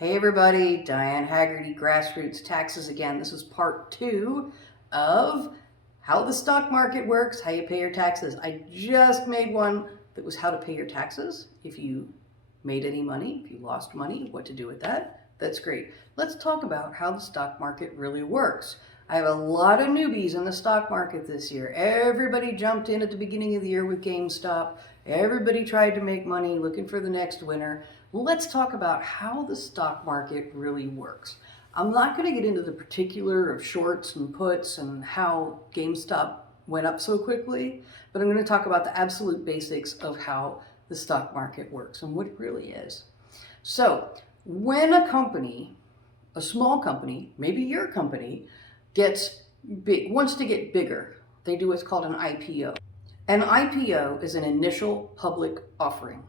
Hey everybody, Diane Haggerty, Grassroots Taxes again. This is part 2 of how the stock market works, how you pay your taxes. I just made one that was how to pay your taxes. If you made any money, if you lost money, what to do with that. That's great. Let's talk about how the stock market really works. I have a lot of newbies in the stock market this year. Everybody jumped in at the beginning of the year with GameStop. Everybody tried to make money looking for the next winner. Let's talk about how the stock market really works. I'm not going to get into the particular of shorts and puts and how GameStop went up so quickly, but I'm going to talk about the absolute basics of how the stock market works and what it really is. So when a company, a small company, maybe your company, gets big, wants to get bigger, they do what's called an IPO. An IPO is an initial public offering.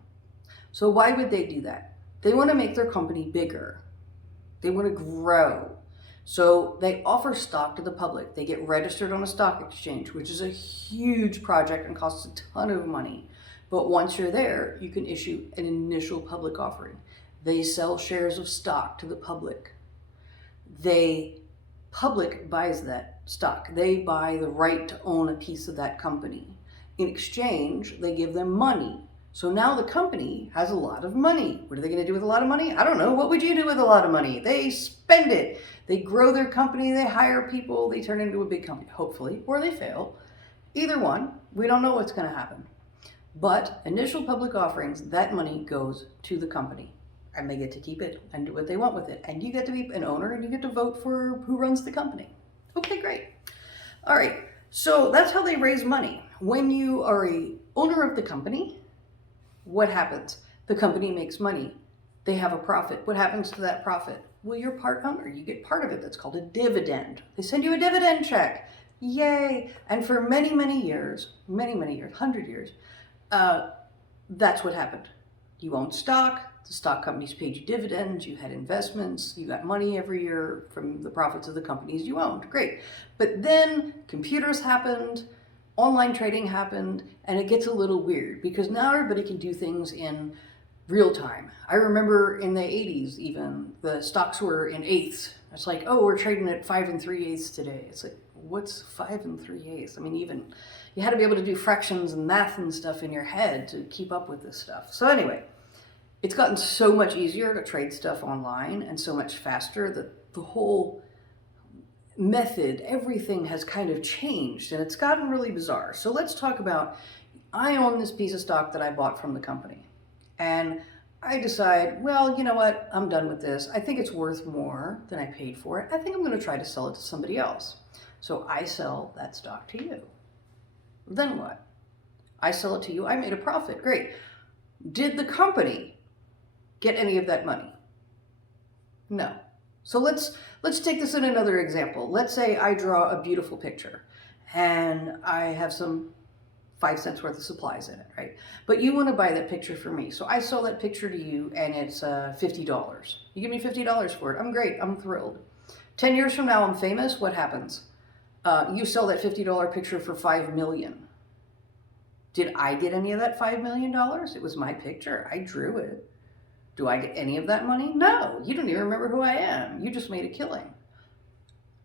So why would they do that? They want to make their company bigger. They want to grow. So they offer stock to the public. They get registered on a stock exchange, which is a huge project and costs a ton of money. But once you're there, you can issue an initial public offering. They sell shares of stock to the public. Public buys that stock. They buy the right to own a piece of that company. In exchange, they give them money. So now the company has a lot of money. What are they going to do with a lot of money? I don't know. What would you do with a lot of money? They spend it. They grow their company. They hire people. They turn into a big company, hopefully, or they fail. Either one. We don't know what's going to happen. But initial public offerings, that money goes to the company. And they get to keep it and do what they want with it. And you get to be an owner and you get to vote for who runs the company. Okay, great. All right. So that's how they raise money. When you are a owner of the company, what happens? The company makes money. They have a profit. What happens to that profit? Well, you're part owner. You get part of it. That's called a dividend. They send you a dividend check. Yay. And for many, many years, 100 years, that's what happened. You owned stock. The stock companies paid you dividends. You had investments. You got money every year from the profits of the companies you owned. Great. But then computers happened. Online trading happened, and it gets a little weird because now everybody can do things in real time. I remember in the 80s even, the stocks were in eighths. It's like, oh, we're trading at 5 3/8 today. It's like, what's 5 3/8? I mean, even you had to be able to do fractions and math and stuff in your head to keep up with this stuff. So anyway, it's gotten so much easier to trade stuff online and so much faster that the whole method, everything has kind of changed and it's gotten really bizarre. So let's talk about, I own this piece of stock that I bought from the company and I decide, well, you know what, I'm done with this. I think it's worth more than I paid for it. I think I'm going to try to sell it to somebody else. So I sell that stock to you. Then what? I sell it to you. I made a profit. Great. Did the company get any of that money? No. So let's take this in another example. Let's say I draw a beautiful picture and I have some 5 cents worth of supplies in it, right? But you want to buy that picture for me. So I sell that picture to you and it's $50. You give me $50 for it. I'm great. I'm thrilled. 10 years from now, I'm famous. What happens? You sell that $50 picture for $5 million. Did I get any of that $5 million? It was my picture. I drew it. Do I get any of that money? No, you don't even remember who I am. You just made a killing.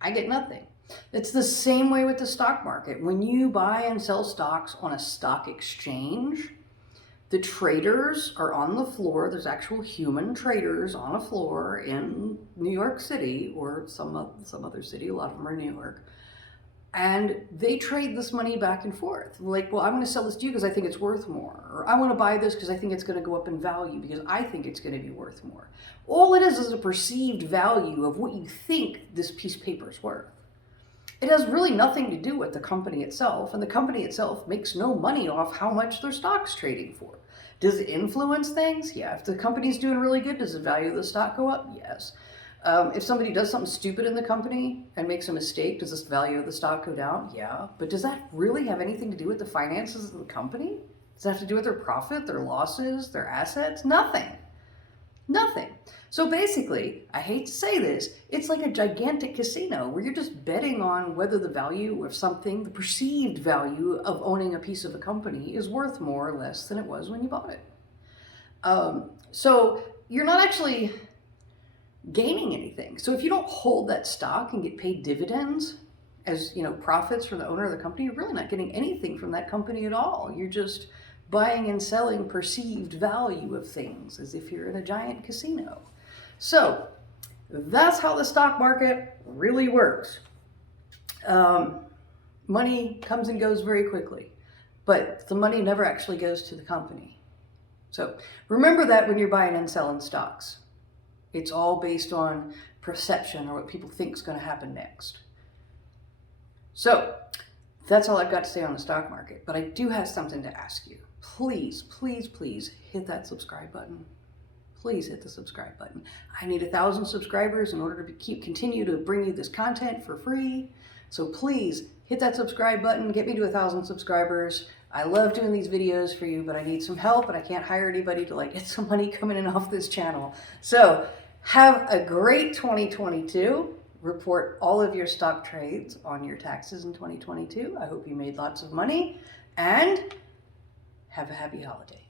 I get nothing. It's the same way with the stock market. When you buy and sell stocks on a stock exchange, the traders are on the floor. There's actual human traders on a floor in New York City or some other city. A lot of them are in New York. And they trade this money back and forth. Like, well, I'm going to sell this to you because I think it's worth more. Or I want to buy this because I think it's going to go up in value because I think it's going to be worth more. All it is a perceived value of what you think this piece of paper is worth. It has really nothing to do with the company itself. And the company itself makes no money off how much their stock's trading for. Does it influence things? Yeah. If the company's doing really good, does the value of the stock go up? Yes. If somebody does something stupid in the company and makes a mistake, does the value of the stock go down? Yeah. But does that really have anything to do with the finances of the company? Does that have to do with their profit, their losses, their assets? Nothing. Nothing. So basically, I hate to say this, it's like a gigantic casino where you're just betting on whether the value of something, the perceived value of owning a piece of a company is worth more or less than it was when you bought it. So you're not actually gaining anything. So if you don't hold that stock and get paid dividends as, profits from the owner of the company, you're really not getting anything from that company at all. You're just buying and selling perceived value of things as if you're in a giant casino. So that's how the stock market really works. Money comes and goes very quickly, but the money never actually goes to the company. So remember that when you're buying and selling stocks. It's all based on perception or what people think is going to happen next. So that's all I've got to say on the stock market, but I do have something to ask you. Please, please, please hit that subscribe button. Please hit the subscribe button. I need 1,000 subscribers in order to continue to bring you this content for free. So please hit that subscribe button, get me to 1,000 subscribers. I love doing these videos for you, but I need some help and I can't hire anybody to get some money coming in off this channel. So have a great 2022. Report all of your stock trades on your taxes in 2022. I hope you made lots of money and have a happy holiday.